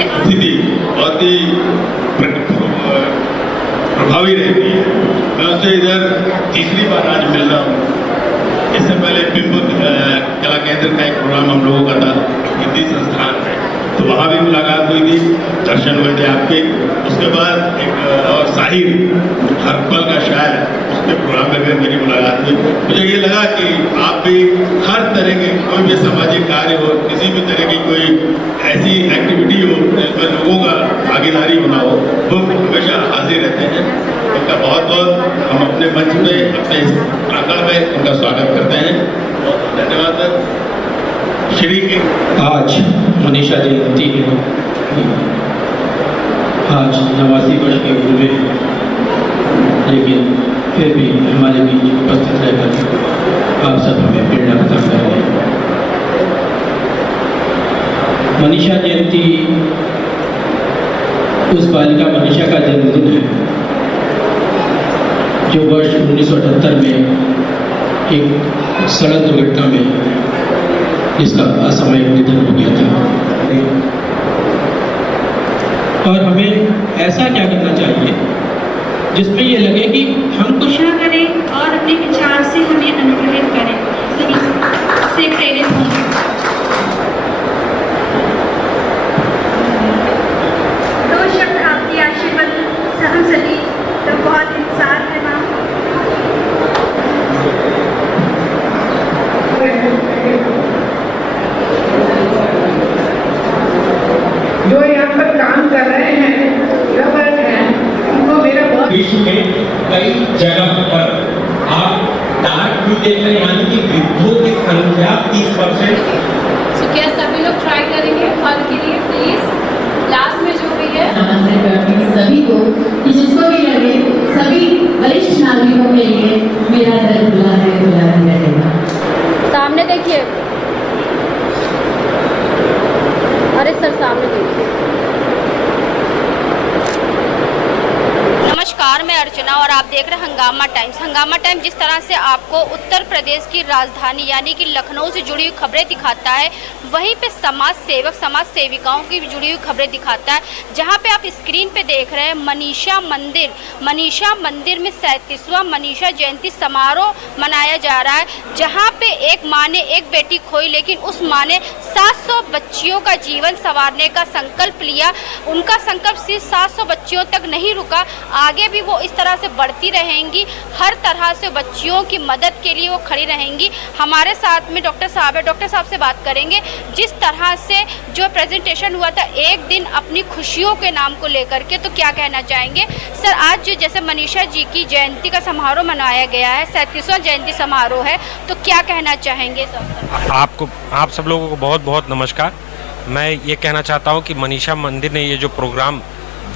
स्थिति बहुत ही प्रभावी रहती है। मैं उससे इधर तीसरी बार आज मिल रहा हूँ। इससे पहले बिंब कला केंद्र का एक प्रोग्राम हम लोगों का था हिंदी संस्थान में, तो वहाँ भी मुलाकात हुई थी, दर्शन हुए थे आपके। उसके बाद एक और साहिर हर पल का शायर, उसके प्रोग्राम में मेरी मुलाकात हुई। मुझे ये लगा कि आप भी हर तरह के कोई भी सामाजिक कार्य हो, किसी भी तरह की कोई ऐसी एक्टिविटी हो जिसमें लोगों का भागीदारी होना हो, वो हमेशा हाजिर रहते हैं। उनका बहुत बहुत हम अपने मंच में, अपने प्रांगण में उनका स्वागत करते हैं। बहुत धन्यवाद सर। श्री आज मनीषा जयंती है, आज 89 वर्ष की उम्र में, लेकिन फिर भी हमारे बीच उपस्थित रहकर आप सब हमें प्रेरणा प्रदान कर रहे हैं। मनीषा जयंती उस बालिका मनीषा का जन्मदिन है जो वर्ष 1978 में एक सड़क दुर्घटना में जिसका असामयिक निधन हो गया था। और हमें ऐसा क्या करना चाहिए जिसमें ये लगे कि हम कुछ ना करें और अपने विचार से हमें अनुप्रेरित करें, से प्रेरित होंगे। दो शब्द आपकी आशीर्वाद सहम सदी तो बहुत इंतजार है मां। जो यहाँ पर काम कर रहे हैं, रबर हैं, उनको मेरा बहुत विश्व में कई जगह पर आप डार्क ब्लू देख रहे हैं, यानी कि वृद्धों की संख्या 30%। तो क्या सभी लोग ट्राई करेंगे फल के लिए प्लीज? लास्ट में जो भी है आमंत्रित करती हूं सभी को कि जिसको भी लगे, सभी वरिष्ठ नागरिकों के लिए मेरा दर खुला है, खुला रहेगा। सामने देखिए, अरे सर सामने देखिए। नमस्कार, मैं अर्चना और आप देख रहे हैं हंगामा टाइम्स। हंगामा टाइम्स जिस तरह से आपको उत्तर प्रदेश की राजधानी यानी कि लखनऊ से जुड़ी हुई खबरें दिखाता है, वहीं पे समाज सेवक समाज सेविकाओं की भी जुड़ी हुई खबरें दिखाता है। जहां पे आप स्क्रीन पे देख रहे हैं मनीषा मंदिर में 37वां मनीषा जयंती समारोह मनाया जा रहा है, जहां पे एक माँ ने एक बेटी खोई, लेकिन उस माँ ने 700 बच्चियों का जीवन संवारने का संकल्प लिया। उनका संकल्प सिर्फ 700 बच्चियों तक नहीं रुका, आगे भी वो इस तरह से बढ़ती रहेंगी। हर तरह से बच्चियों की मदद के लिए वो खड़ी रहेंगी। हमारे साथ में डॉक्टर साहब है, डॉक्टर साहब से बात करेंगे। जिस तरह से जो प्रेजेंटेशन हुआ था एक दिन अपनी खुशियों के नाम को लेकर के, तो क्या कहना चाहेंगे सर? आज जैसे मनीषा जी की जयंती का समारोह मनाया गया है, 37वां जयंती समारोह है, तो क्या कहना चाहेंगे सर? आप सब लोगों को बहुत बहुत नमस्कार। मैं ये कहना चाहता हूँ कि मनीषा मंदिर ने ये जो प्रोग्राम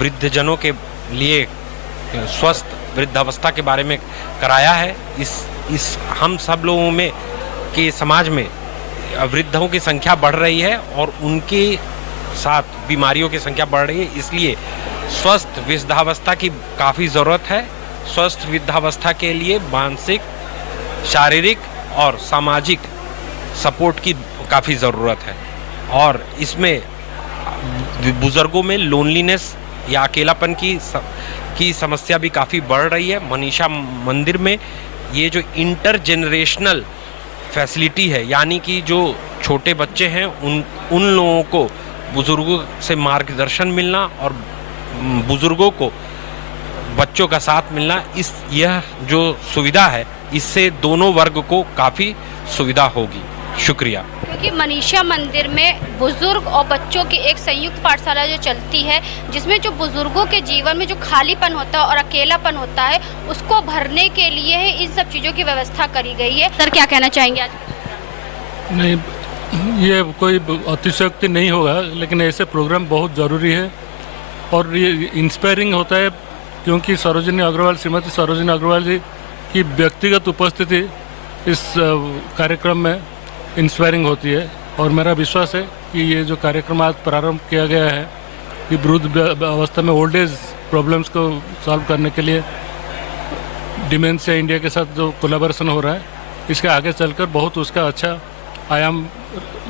वृद्धजनों के लिए स्वस्थ वृद्धावस्था के बारे में कराया है, इस हम सब लोगों में के समाज में वृद्धों की संख्या बढ़ रही है और उनके साथ बीमारियों की संख्या बढ़ रही है, इसलिए स्वस्थ वृद्धावस्था की काफ़ी ज़रूरत है। स्वस्थ वृद्धावस्था के लिए मानसिक, शारीरिक और सामाजिक सपोर्ट की काफ़ी ज़रूरत है। और इसमें बुज़ुर्गों में लोनलीनेस या अकेलापन की समस्या भी काफ़ी बढ़ रही है। मनीषा मंदिर में ये जो इंटरजेनरेशनल फैसिलिटी है, यानी कि जो छोटे बच्चे हैं उन लोगों को बुज़ुर्गों से मार्गदर्शन मिलना और बुज़ुर्गों को बच्चों का साथ मिलना, यह जो सुविधा है इससे दोनों वर्ग को काफ़ी सुविधा होगी। शुक्रिया। क्योंकि मनीषा मंदिर में बुजुर्ग और बच्चों की एक संयुक्त पाठशाला जो चलती है, जिसमें जो बुजुर्गों के जीवन में जो खालीपन होता है और अकेलापन होता है उसको भरने के लिए इन सब चीज़ों की व्यवस्था करी गई है। सर क्या कहना चाहेंगे आज? नहीं, ये कोई अतिशयोक्ति नहीं होगा, लेकिन ऐसे प्रोग्राम बहुत ज़रूरी है और ये इंस्पायरिंग होता है, क्योंकि श्रीमती सरोजिनी अग्रवाल जी की व्यक्तिगत उपस्थिति इस कार्यक्रम में इंस्पायरिंग होती है। और मेरा विश्वास है कि ये जो कार्यक्रम आज प्रारंभ किया गया है, कि वृद्ध अवस्था में ओल्ड एज प्रॉब्लम्स को सॉल्व करने के लिए डिमेंशिया इंडिया के साथ जो कोलैबोरेशन हो रहा है, इसके आगे चलकर बहुत उसका अच्छा आयाम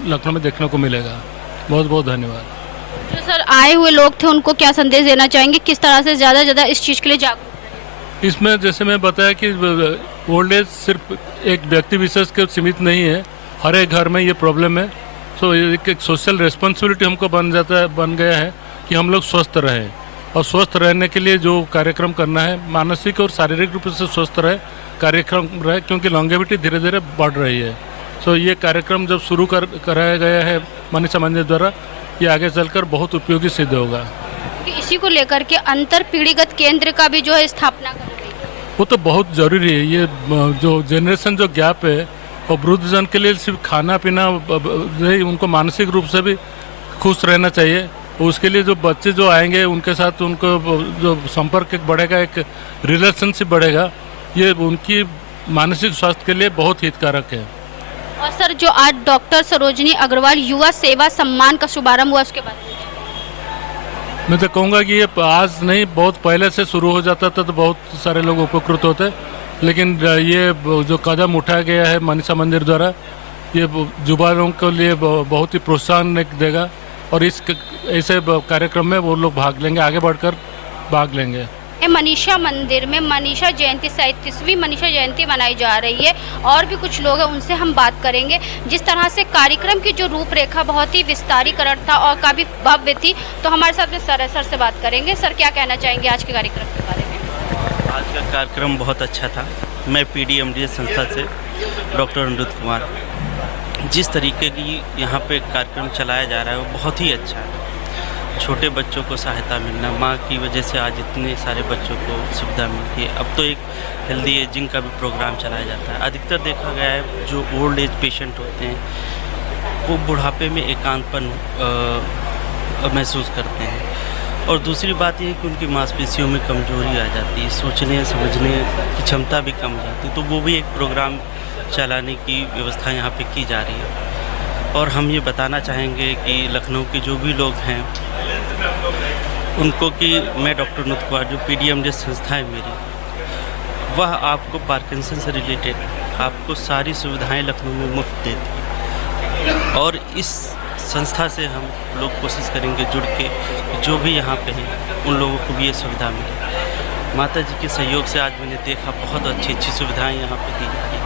लखनऊ में देखने को मिलेगा। बहुत बहुत धन्यवाद। जो सर आए हुए लोग थे उनको क्या संदेश देना चाहेंगे, किस तरह से ज़्यादा से ज़्यादा इस चीज़ के लिए जागरूक? इसमें जैसे मैं बताया कि ओल्ड एज सिर्फ एक व्यक्ति विशेष के सीमित नहीं है, हर एक घर में ये प्रॉब्लम है। तो एक सोशल रिस्पॉन्सिबिलिटी हमको बन गया है कि हम लोग स्वस्थ रहें, और स्वस्थ रहने के लिए जो कार्यक्रम करना है, मानसिक और शारीरिक रूप से स्वस्थ रहे कार्यक्रम रहे, क्योंकि लॉन्गेविटी धीरे धीरे बढ़ रही है। तो ये कार्यक्रम जब शुरू कराया गया है मनीषा मंदिर द्वारा, ये आगे चलकर बहुत उपयोगी सिद्ध होगा। कि इसी को लेकर के अंतर पीढ़ीगत केंद्र का भी जो है स्थापना कर रही है, वो तो बहुत ज़रूरी है। ये जो जनरेशन जो गैप है, और वृद्धजन के लिए सिर्फ खाना पीना नहीं, उनको मानसिक रूप से भी खुश रहना चाहिए। उसके लिए जो बच्चे जो आएंगे उनके साथ उनको जो संपर्क एक बढ़ेगा, एक रिलेशनशिप बढ़ेगा, ये उनकी मानसिक स्वास्थ्य के लिए बहुत हितकारक है। और सर जो आज डॉक्टर सरोजनी अग्रवाल युवा सेवा सम्मान का शुभारंभ हुआ, उसके बारे में मैं तो कहूँगा कि ये आज नहीं, बहुत पहले से शुरू हो जाता था तो बहुत सारे लोग उपकृत होते, लेकिन ये जो कदम उठाया गया है मनीषा मंदिर द्वारा, ये युवा लोगों के लिए बहुत ही प्रोत्साहन देगा, और इस ऐसे कार्यक्रम में वो लोग भाग लेंगे, आगे बढ़कर भाग लेंगे। मनीषा मंदिर में मनीषा जयंती 37वीं मनीषा जयंती मनाई जा रही है, और भी कुछ लोग हैं उनसे हम बात करेंगे। जिस तरह से कार्यक्रम की जो रूपरेखा बहुत ही विस्तारीकरण था और काफ़ी भव्य थी, तो हमारे साथ में सर है, सर से बात करेंगे। सर क्या कहना चाहेंगे आज के कार्यक्रम के बारे में? आज का कार्यक्रम बहुत अच्छा था। मैं PDMDS संस्था से डॉक्टर अनिरुद्ध कुमार। जिस तरीके की यहाँ पे कार्यक्रम चलाया जा रहा है वो बहुत ही अच्छा है। छोटे बच्चों को सहायता मिलना, माँ की वजह से आज इतने सारे बच्चों को सुविधा मिलती है। अब तो एक हेल्दी एजिंग का भी प्रोग्राम चलाया जाता है। अधिकतर देखा गया है जो ओल्ड एज पेशेंट होते हैं वो बुढ़ापे में एकांतपन महसूस करते हैं, और दूसरी बात ये है कि उनकी मांसपेशियों में कमजोरी आ जाती है, सोचने समझने की क्षमता भी कम हो जाती है। तो वो भी एक प्रोग्राम चलाने की व्यवस्था यहाँ पे की जा रही है। और हम ये बताना चाहेंगे कि लखनऊ के जो भी लोग हैं उनको कि मैं डॉक्टर अनिरुद्ध कुमार, जो PDMDS संस्था है मेरी, वह आपको पार्किंसन से रिलेटेड आपको सारी सुविधाएं लखनऊ में मुफ्त देती है। और इस संस्था से हम लोग कोशिश करेंगे जुड़ के जो भी यहाँ पे हैं उन लोगों को भी ये सुविधा मिले। माता जी के सहयोग से आज मैंने देखा बहुत अच्छी अच्छी सुविधाएं यहाँ पे दी जा रही हैं।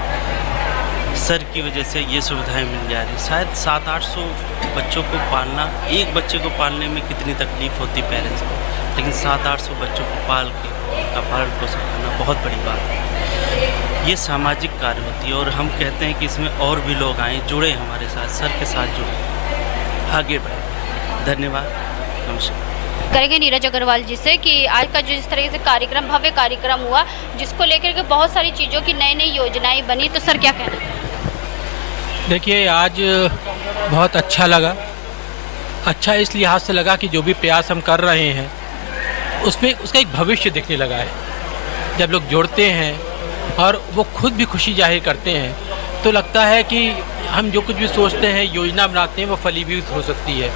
सर की वजह से ये सुविधाएं मिल जा रही। शायद 700-800 बच्चों को पालना, एक बच्चे को पालने में कितनी तकलीफ़ होती पेरेंट्स को, लेकिन 700-800 बच्चों को पाल के उनका पालन पोषण करना बहुत बड़ी बात है। ये सामाजिक कार्य होती है, और हम कहते हैं कि इसमें और भी लोग आएँ, जुड़े हमारे साथ, सर के साथ जुड़े, आगे बढ़े। धन्यवाद, नमस्कार। करेंगे नीरज अग्रवाल जी से कि आज का जो जिस तरीके से कार्यक्रम, भव्य कार्यक्रम हुआ, जिसको लेकर के बहुत सारी चीज़ों की नई नई योजनाएं बनी, तो सर क्या कहना है? देखिए, आज बहुत अच्छा लगा। अच्छा इस लिहाज से लगा कि जो भी प्रयास हम कर रहे हैं उसमें उसका एक भविष्य दिखने लगा है। जब लोग जुड़ते हैं और वो खुद भी खुशी जाहिर करते हैं, तो लगता है कि हम जो कुछ भी सोचते हैं, योजना बनाते हैं, वो फलीभूत हो सकती है।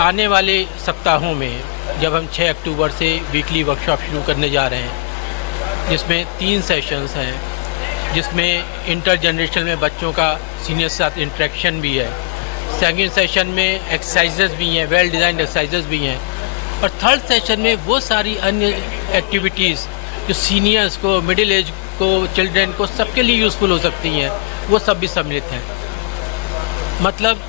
आने वाले सप्ताहों में जब हम 6 अक्टूबर से वीकली वर्कशॉप शुरू करने जा रहे हैं, जिसमें 3 सेशंस हैं, जिसमें इंटर जनरेशन में बच्चों का सीनियर के साथ इंटरेक्शन भी है, सेकंड सेशन में एक्सरसाइजेस भी हैं, वेल डिज़ाइंड एक्सरसाइजेस भी हैं, और थर्ड सेशन में वो सारी अन्य एक्टिविटीज़ जो सीनियर्स को, मिडिल एज को, चिल्ड्रेन को, सबके लिए यूज़फुल हो सकती हैं, वो सब भी सम्मिलित हैं। मतलब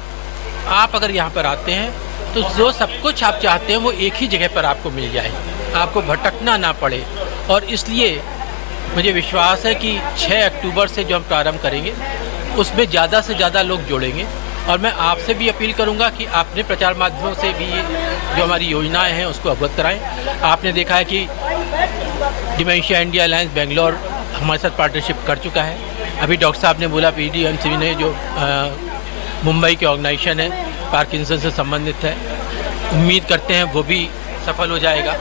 आप अगर यहाँ पर आते हैं तो जो सब कुछ आप चाहते हैं वो एक ही जगह पर आपको मिल जाए, आपको भटकना ना पड़े। और इसलिए मुझे विश्वास है कि 6 अक्टूबर से जो हम प्रारंभ करेंगे उसमें ज़्यादा से ज़्यादा लोग जुड़ेंगे। और मैं आपसे भी अपील करूंगा कि आपने प्रचार माध्यमों से भी जो हमारी योजनाएं हैं उसको अवगत कराएं। आपने देखा है कि डिमेंशिया इंडिया अलायंस बेंगलोर हमारे साथ पार्टनरशिप कर चुका है। अभी डॉक्टर साहब ने बोला PDMC ने जो मुंबई के ऑर्गेनाइजेशन है, पार्किंसन से संबंधित है, उम्मीद करते हैं वो भी सफल हो जाएगा।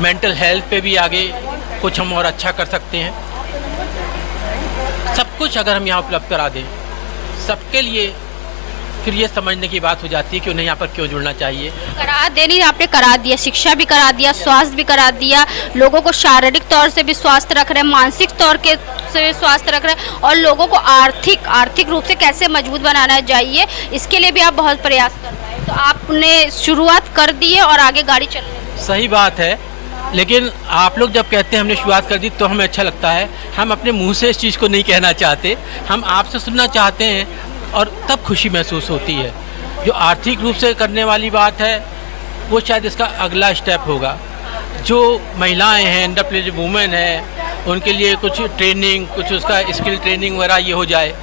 मेंटल हेल्थ पे भी आगे कुछ हम और अच्छा कर सकते हैं। सब कुछ अगर हम यहाँ उपलब्ध करा दें सबके लिए, फिर ये समझने की बात हो जाती है कि उन्हें यहाँ पर क्यों जुड़ना चाहिए। करा देनी आपने करा दिया, शिक्षा भी करा दिया, स्वास्थ्य भी करा दिया, लोगों को शारीरिक तौर से भी स्वास्थ्य रख रहे हैं, मानसिक तौर के से स्वास्थ्य रख रहे हैं, और लोगों को आर्थिक रूप से कैसे मजबूत बनाना चाहिए, इसके लिए भी आप बहुत प्रयास कर रहे हैं। तो आपने शुरुआत कर दी है और आगे गाड़ी चल रही है। सही बात है, लेकिन आप लोग जब कहते हैं हमने शुरुआत कर दी तो हमें अच्छा लगता है। हम अपने मुंह से इस चीज़ को नहीं कहना चाहते, हम आपसे सुनना चाहते हैं और तब खुशी महसूस होती है। जो आर्थिक रूप से करने वाली बात है वो शायद इसका अगला स्टेप होगा। जो महिलाएं हैं, अंडर प्रिविलेज्ड वुमेन है, उनके लिए कुछ ट्रेनिंग, कुछ उसका स्किल ट्रेनिंग वगैरह ये हो जाए,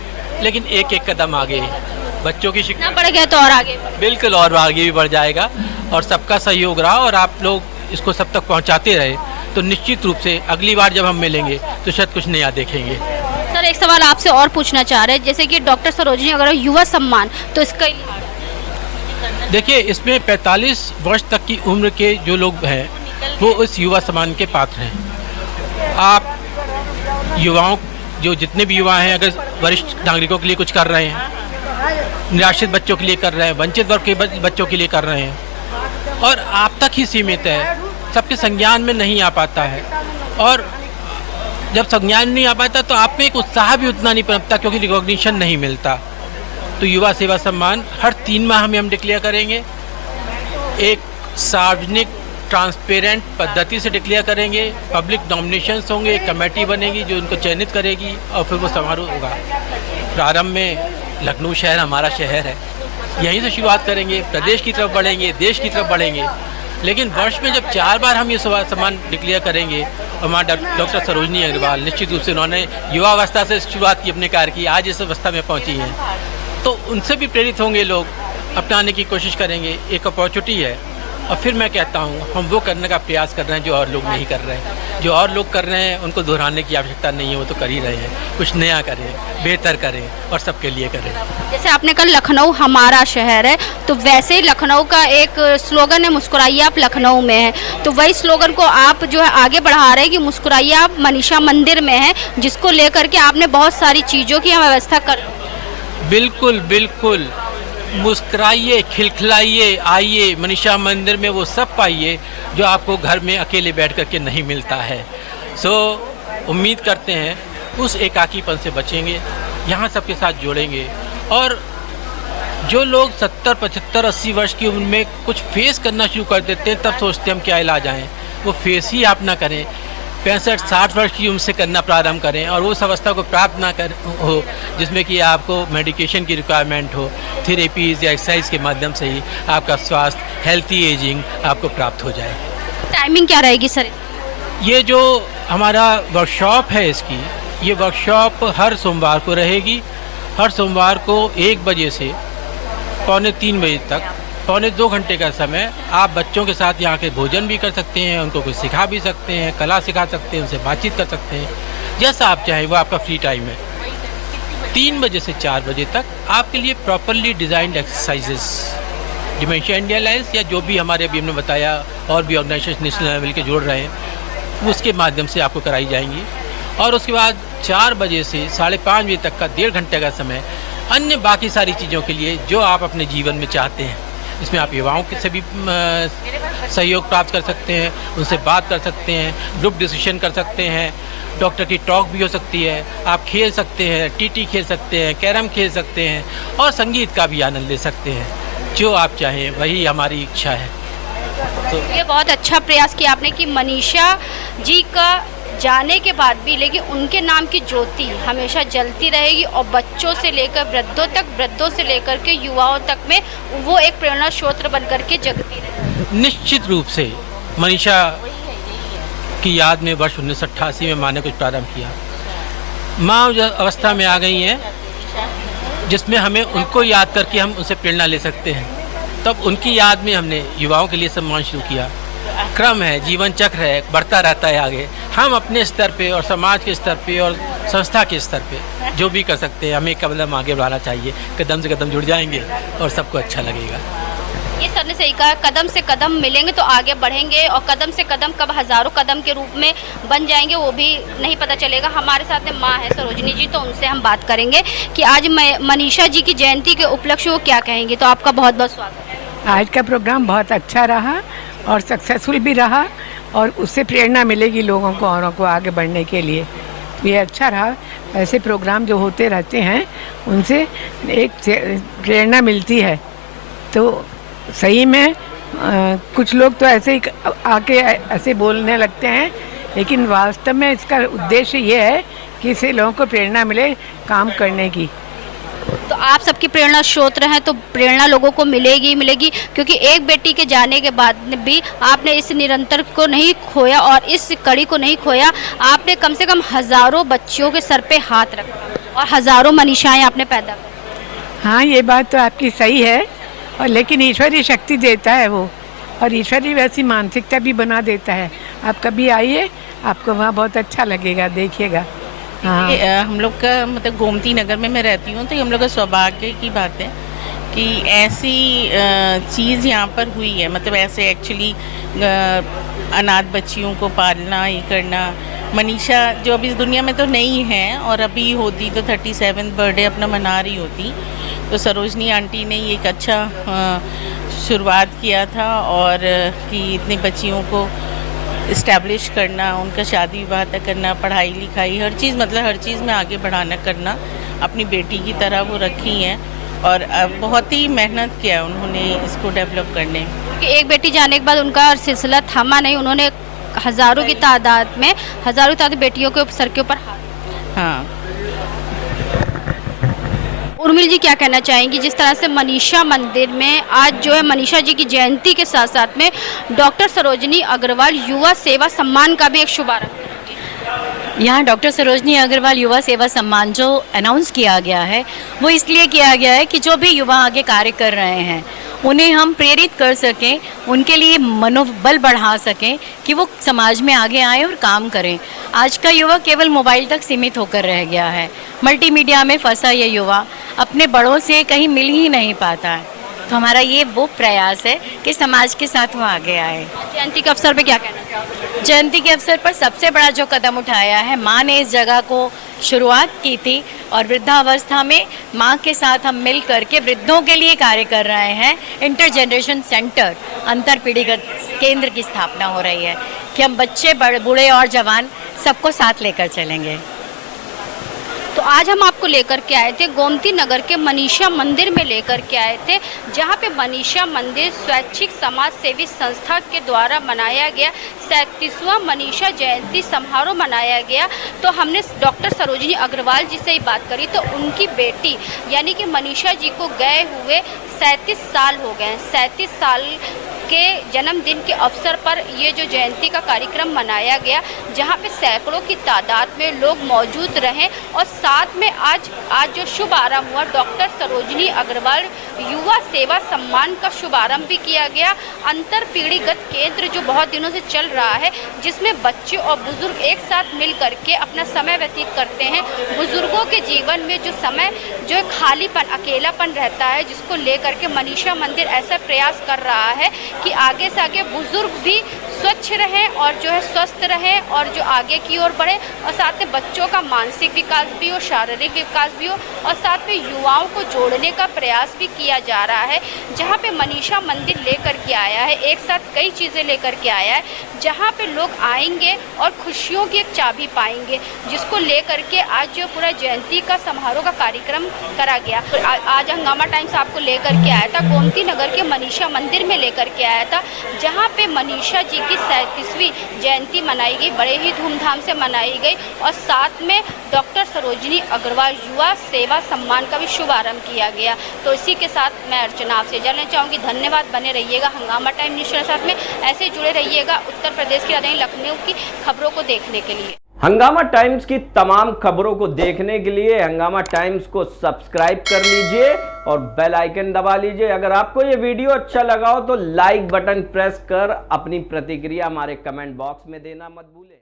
लेकिन एक एक कदम आगे बच्चों की शिक्षा बढ़ गया तो और आगे बिल्कुल और आगे भी बढ़ जाएगा। और सबका सहयोग रहा और आप लोग इसको सब तक पहुंचाते रहे तो निश्चित रूप से अगली बार जब हम मिलेंगे तो शायद कुछ नया देखेंगे। सर एक सवाल आपसे और पूछना चाह रहे हैं, जैसे कि डॉक्टर सरोजिनी अग्रवाल युवा सम्मान, तो इसका देखिए इसमें 45 वर्ष तक की उम्र के जो लोग हैं वो इस युवा सम्मान के पात्र हैं। आप युवाओं, जो जितने भी युवा हैं, अगर वरिष्ठ नागरिकों के लिए कुछ कर रहे हैं, निराश्रित बच्चों के लिए कर रहे हैं, वंचित वर्ग के बच्चों के लिए कर रहे हैं और आप तक ही सीमित है, सबके संज्ञान में नहीं आ पाता है। और जब संज्ञान नहीं आ पाता तो आप में एक उत्साह भी उतना नहीं पनपता क्योंकि रिकॉग्निशन नहीं मिलता। तो युवा सेवा सम्मान हर 3 माह में हम डिक्लेयर करेंगे, एक सार्वजनिक ट्रांसपेरेंट पद्धति से डिक्लेयर करेंगे, पब्लिक नॉमिनेशंस होंगे, एक कमेटी बनेगी जो उनको चयनित करेगी और फिर वो समारोह होगा। प्रारंभ में लखनऊ शहर हमारा शहर है, यहीं से शुरुआत करेंगे, प्रदेश की तरफ बढ़ेंगे, देश की तरफ बढ़ेंगे। लेकिन वर्ष में जब 4 बार हम ये सम्मान डिक्लेयर करेंगे, हमारा डॉक्टर सरोजिनी अग्रवाल निश्चित रूप से उन्होंने युवा अवस्था से शुरुआत की अपने कार्य की, आज इस अवस्था में पहुँची हैं, तो उनसे भी प्रेरित होंगे लोग, अपनाने की कोशिश करेंगे। एक अपॉर्चुनिटी है और फिर मैं कहता हूँ हम वो करने का प्रयास कर रहे हैं जो और लोग नहीं कर रहे हैं। जो और लोग कर रहे हैं उनको दोहराने की आवश्यकता नहीं है, वो तो कर ही रहे हैं। कुछ नया करें, बेहतर करें और सबके लिए करें। जैसे आपने कहा लखनऊ हमारा शहर है, तो वैसे ही लखनऊ का एक स्लोगन है मुस्कुराइए आप लखनऊ में है, तो वही स्लोगन को आप जो है आगे बढ़ा रहे हैं कि मुस्कुराइए आप मनीषा मंदिर में है, जिसको लेकर के आपने बहुत सारी चीज़ों की व्यवस्था कर। बिल्कुल बिल्कुल, मुस्कुराइए, खिलखिलाइए, आइए मनीषा मंदिर में वो सब पाइए जो आपको घर में अकेले बैठ कर के नहीं मिलता है। सो उम्मीद करते हैं उस एकाकीपन से बचेंगे, यहाँ सबके साथ जोड़ेंगे। और जो लोग 70, 75, 80 वर्ष की उम्र में कुछ फेस करना शुरू कर देते हैं, तब सोचते हैं हम क्या इलाज आएँ, वो फेस ही आप ना करें। 65, 60 वर्ष की उम्र से करना प्रारंभ करें और उस अवस्था को प्राप्त ना कर हो जिसमें कि आपको मेडिकेशन की रिक्वायरमेंट हो, थेरेपीज़ या एक्सरसाइज के माध्यम से ही आपका स्वास्थ्य, हेल्थी एजिंग आपको प्राप्त हो जाए। टाइमिंग क्या रहेगी सर? ये जो हमारा वर्कशॉप है इसकी, ये वर्कशॉप हर सोमवार को रहेगी। हर सोमवार को 1 बजे से 2:45 बजे तक, 2.25 घंटे का समय आप बच्चों के साथ यहाँ के भोजन भी कर सकते हैं, उनको कुछ सिखा भी सकते हैं, कला सिखा सकते हैं, उनसे बातचीत कर सकते हैं, जैसा आप चाहें वो आपका फ्री टाइम है। 3 बजे से 4 बजे तक आपके लिए properly designed exercises, dementia India alliance या जो भी हमारे अभी हमने बताया और भी ऑर्गेनाइजेशन नेशनल लेवल के जोड़ रहे हैं, उसके माध्यम से आपको कराई जाएंगी। और उसके बाद 4 बजे से 5:30 बजे तक का 1.5 घंटे का समय अन्य बाकी सारी चीज़ों के लिए जो आप अपने जीवन में चाहते हैं। इसमें आप युवाओं से भी सहयोग प्राप्त कर सकते हैं, उनसे बात कर सकते हैं, ग्रुप डिस्कशन कर सकते हैं, डॉक्टर की टॉक भी हो सकती है, आप खेल सकते हैं, टीटी खेल सकते हैं, कैरम खेल सकते हैं और संगीत का भी आनंद ले सकते हैं। जो आप चाहें वही हमारी इच्छा है। तो ये बहुत अच्छा प्रयास किया आपने कि मनीषा जी का जाने के बाद भी लेकिन उनके नाम की ज्योति हमेशा जलती रहेगी और बच्चों से लेकर वृद्धों तक, वृद्धों से लेकर के युवाओं तक में वो एक प्रेरणा स्रोत बन करके जगती रहेगी। निश्चित रूप से मनीषा की याद में वर्ष 1988 में माँ ने कुछ प्रारंभ किया। माँ उस अवस्था में आ गई हैं जिसमें हमें उनको याद करके हम उनसे प्रेरणा ले सकते हैं। तब उनकी याद में हमने युवाओं के लिए सम्मान शुरू किया। क्रम है, जीवन चक्र है, बढ़ता रहता है आगे। हम अपने स्तर पे और समाज के स्तर पे और संस्था के स्तर पे जो भी कर सकते हैं, हमें कदम आगे बढ़ाना चाहिए। कदम से कदम जुड़ जाएंगे और सबको अच्छा लगेगा। ये सर ने सही कहा, कदम से कदम मिलेंगे तो आगे बढ़ेंगे और कदम से कदम कब हज़ारों कदम के रूप में बन जाएंगे वो भी नहीं पता चलेगा। हमारे साथ में माँ है सरोजिनी जी, तो उनसे हम बात करेंगे कि आज मनीषा जी की जयंती के उपलक्ष्य वो क्या कहेंगे। तो आपका बहुत बहुत स्वागत है। आज का प्रोग्राम बहुत अच्छा रहा और सक्सेसफुल भी रहा और उससे प्रेरणा मिलेगी लोगों को, औरों को आगे बढ़ने के लिए। ये अच्छा रहा। ऐसे प्रोग्राम जो होते रहते हैं उनसे एक प्रेरणा मिलती है। तो सही में कुछ लोग तो ऐसे ही आके ऐसे बोलने लगते हैं, लेकिन वास्तव में इसका उद्देश्य ये है कि इससे लोगों को प्रेरणा मिले काम करने की। तो आप सबकी प्रेरणा स्रोत हैं, तो प्रेरणा लोगों को मिलेगी मिलेगी, क्योंकि एक बेटी के जाने के बाद भी आपने इस निरंतर को नहीं खोया और इस कड़ी को नहीं खोया। आपने कम से कम हज़ारों बच्चियों के सर पे हाथ रखा और हज़ारों मनीषाएं आपने पैदा की। हाँ, ये बात तो आपकी सही है, और लेकिन ईश्वरीय शक्ति देता है वो, और ईश्वरीय वैसी मानसिकता भी बना देता है। आप कभी आइए, आपको वहाँ बहुत अच्छा लगेगा, देखिएगा। हाँ, हम लोग का मतलब गोमती नगर में मैं रहती हूँ, तो ये हम लोग का सौभाग्य की बात है कि ऐसी चीज़ यहाँ पर हुई है। मतलब ऐसे एक्चुअली अनाथ बच्चियों को पालना, ये करना। मनीषा जो अभी इस दुनिया में तो नहीं है, और अभी होती तो 37th बर्थडे अपना मना रही होती, तो सरोजनी आंटी ने ये एक अच्छा शुरुआत किया था, और कि इतनी बच्चियों को इस्टेब्लिश करना, उनका शादी विवाह तक करना, पढ़ाई लिखाई, हर चीज़, मतलब हर चीज़ में आगे बढ़ाना करना, अपनी बेटी की तरह वो रखी हैं, और बहुत ही मेहनत किया उन्होंने इसको डेवलप करने। कि एक बेटी जाने के बाद उनका सिलसिला थमा नहीं, उन्होंने हज़ारों की तादाद में बेटियों के सर के ऊपर हाथ। हाँ, उर्मिल जी क्या कहना चाहेंगी, जिस तरह से मनीषा मंदिर में आज जो है मनीषा जी की जयंती के साथ साथ में डॉक्टर सरोजनी अग्रवाल युवा सेवा सम्मान का भी एक शुभारंभ। यहाँ डॉक्टर सरोजनी अग्रवाल युवा सेवा सम्मान जो अनाउंस किया गया है, वो इसलिए किया गया है कि जो भी युवा आगे कार्य कर रहे हैं उन्हें हम प्रेरित कर सकें, उनके लिए मनोबल बढ़ा सकें कि वो समाज में आगे आएँ और काम करें। आज का युवा केवल मोबाइल तक सीमित होकर रह गया है, मल्टीमीडिया में फंसा ये युवा अपने बड़ों से कहीं मिल ही नहीं पाता है। तो हमारा ये वो प्रयास है कि समाज के साथ वो आगे आए। जयंती के अवसर पे क्या कहना चाहोगे? जयंती के अवसर पर सबसे बड़ा जो कदम उठाया है, माँ ने इस जगह को शुरुआत की थी, और वृद्धावस्था में माँ के साथ हम मिल करके वृद्धों के लिए कार्य कर रहे हैं। इंटर जनरेशन सेंटर, अंतर पीढ़ीगत केंद्र की स्थापना हो रही है कि हम बच्चे, बूढ़े और जवान सबको साथ लेकर चलेंगे। तो आज हम आपको लेकर के आए थे गोमती नगर के मनीषा मंदिर में लेकर के आए थे, जहां पे मनीषा मंदिर स्वैच्छिक समाज सेवी संस्था के द्वारा मनाया गया 37वां मनीषा जयंती समारोह मनाया गया। तो हमने डॉक्टर सरोजनी अग्रवाल जी से ही बात करी, तो उनकी बेटी यानी कि मनीषा जी को गए हुए 37 साल हो गए। 37 साल के जन्मदिन के अवसर पर ये जो जयंती का कार्यक्रम मनाया गया, जहाँ पे सैकड़ों की तादाद में लोग मौजूद रहे, और साथ में आज जो शुभारंभ हुआ डॉक्टर सरोजनी अग्रवाल युवा सेवा सम्मान का शुभारंभ भी किया गया। अंतर पीढ़ीगत केंद्र जो बहुत दिनों से चल रहा है, जिसमें बच्चे और बुजुर्ग एक साथ मिल करके अपना समय व्यतीत करते हैं। बुजुर्गों के जीवन में जो समय जो खालीपन, अकेलापन रहता है, जिसको लेकर के मनीषा मंदिर ऐसा प्रयास कर रहा है कि आगे से आगे बुजुर्ग भी स्वच्छ रहें और जो है स्वस्थ रहें, और जो आगे की ओर बढ़े, और साथ में बच्चों का मानसिक विकास भी हो, शारीरिक विकास भी हो, और साथ में युवाओं को जोड़ने का प्रयास भी किया जा रहा है। जहाँ पे मनीषा मंदिर लेकर के आया है, एक साथ कई चीज़ें लेकर के आया है, जहाँ पे लोग आएंगे और खुशियों की एक चाबी पाएंगे, जिसको लेकर के आज जो पूरा जयंती का समारोह का कार्यक्रम करा गया। आज हंगामा टाइम्स आपको लेकर के आया था गोमती नगर के मनीषा मंदिर में लेकर के आया था, जहाँ पे मनीषा जी की 37वीं जयंती मनाई गई, बड़े ही धूमधाम से मनाई गई, और साथ में डॉक्टर सरोजनी अग्रवाल युवा सेवा सम्मान का भी शुभारंभ किया गया। तो इसी के साथ मैं अर्चना आपसे जानना चाहूँगी, धन्यवाद। बने रहिएगा हंगामा टाइम न्यूज़ के साथ में, ऐसे जुड़े रहिएगा उत्तर प्रदेश की राजधानी लखनऊ की खबरों को देखने के लिए। हंगामा टाइम्स की तमाम खबरों को देखने के लिए हंगामा टाइम्स को सब्सक्राइब कर लीजिए और बेल आइकन दबा लीजिए। अगर आपको ये वीडियो अच्छा लगा हो तो लाइक बटन प्रेस कर अपनी प्रतिक्रिया हमारे कमेंट बॉक्स में देना मत भूलें।